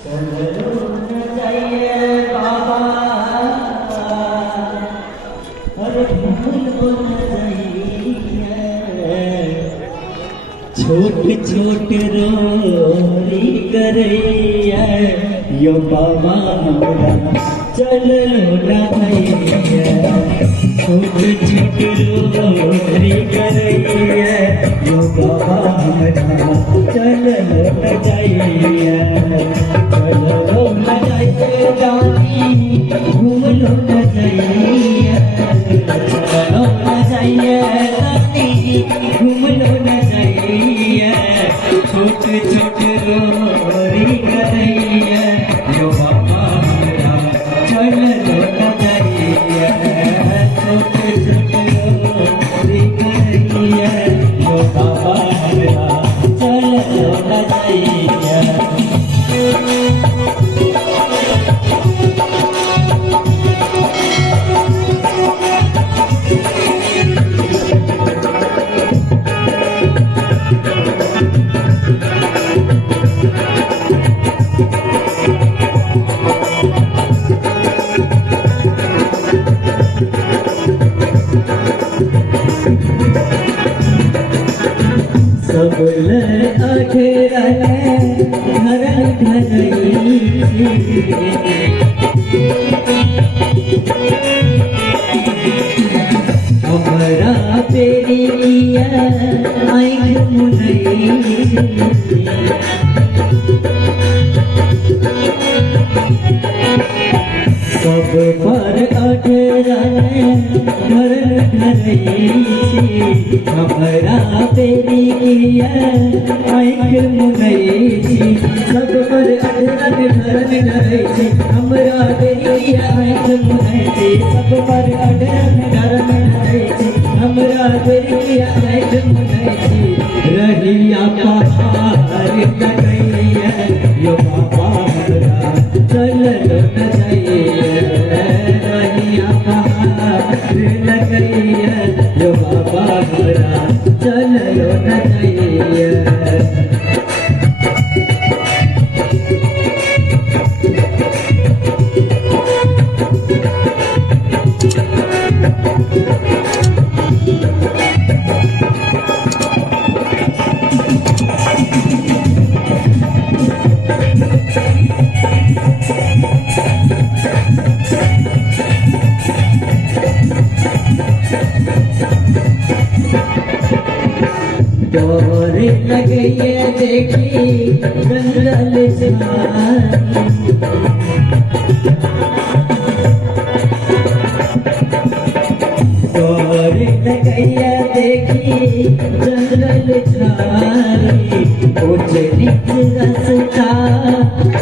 छोट छोट रोरी करैया यो बाबा हमरा चलो ना भैया। छोट छोट रोरी करैया यो बाबा हमरा चलो ना जाइया। चलो ना जाइए जानी घूम लो ना जाइया। चलो ना जाइए जानी घूम लो ना जाइए। छोट छोट रोरी करैया यो बाबा हमरा चलो ना जाइए। छोट छोट रोरी करैया यो बाबा हमरा चलो ना जाइए। सबले अठरा घर घरई हमरा पेरिया आँख मुनई। सब पर अठरा घर घरई हमरा पेरिया आँख मुनई। सब पर अठरा घर घरई हमरा पेरिया आँख मुनई। सब पर अठरा घर घरई हमरा पेरिया आँख मुनई। रहिया पहाड़ लगैया यो बाबा हमरा चलो ना जाइए। रहिया पहाड़ लगैया यो बाबा हमरा चलो ना जाइए। डोर लगैया देखी जंगल झाड़ी। डोर लगैया देखी जंगल झाड़ी। ऊंच नीच रास्ता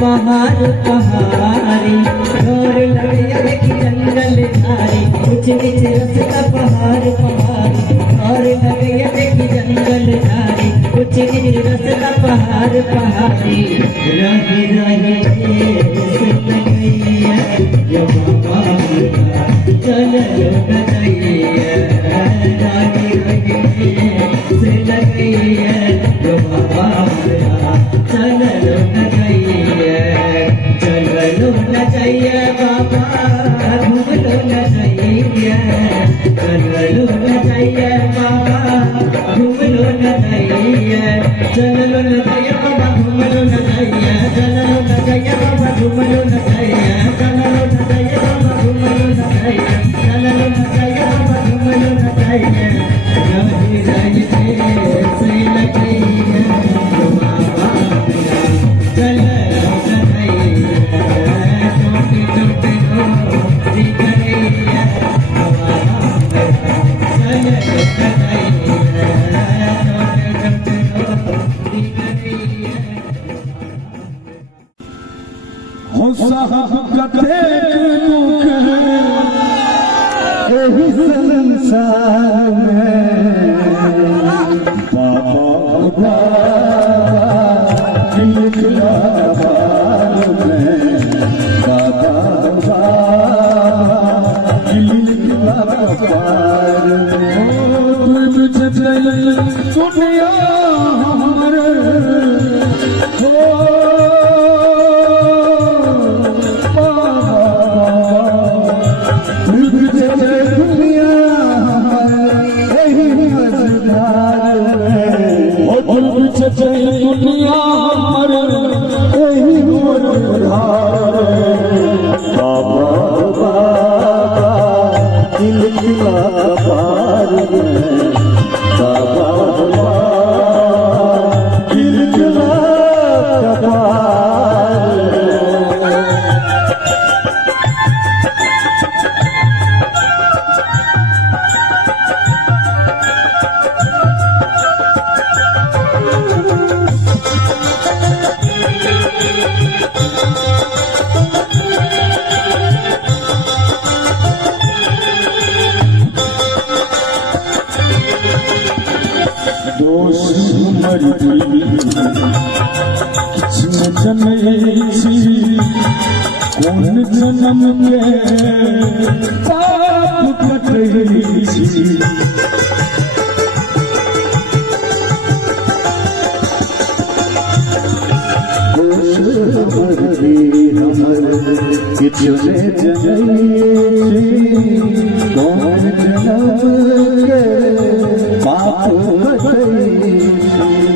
पहाड़ पहाड़ी। डोर लगैया देखी जंगल झाड़ी। ऊंच नीच रास्ता पहाड़ पहाड़ी। और लगैया देखी जंगल झाड़ी। कुछ नीच रास्ता पहाड़ पहाड़ी। रही रही लगैया यो बाबा हमरा चलो ना जाइए। रही रही लगैया यो बाबा हमरा चलो ना जाइए। चलो ना जाइए बाबा घूम लो ना जाइए। चलो ना जाइए बाबा घूम लो ना जाइए। चलो ना जाइए बाबा घूम लो ना जाइए। चलो ना जाइए बाबा घूम लो ना जाइए। चलो ना जाइए बाबा घूम लो ना जाइए। चलो ना जाइए बाबा घूम लो ना जाइए। रही रही से लगैया यो बाबा हमरा चलो ना जाइए। छोटे छोटे रोरी करैया यो बाबा हमरा चलो ना जाइए। छोटे छोटे रोरी करैया हो साहब कते दुख एही संसार में। बाबा लिखला बाल में। बाबा लिखला बाल में। तुझ दुनिया हमरे हो लिखला कपार में बाबा हमार लिखला कपार में। दोष हमर किछुन जनै छी कोन जन्म के पाप कटै छी। हमर किछुन जनै छी कोन जन्म के पाप कटै छी।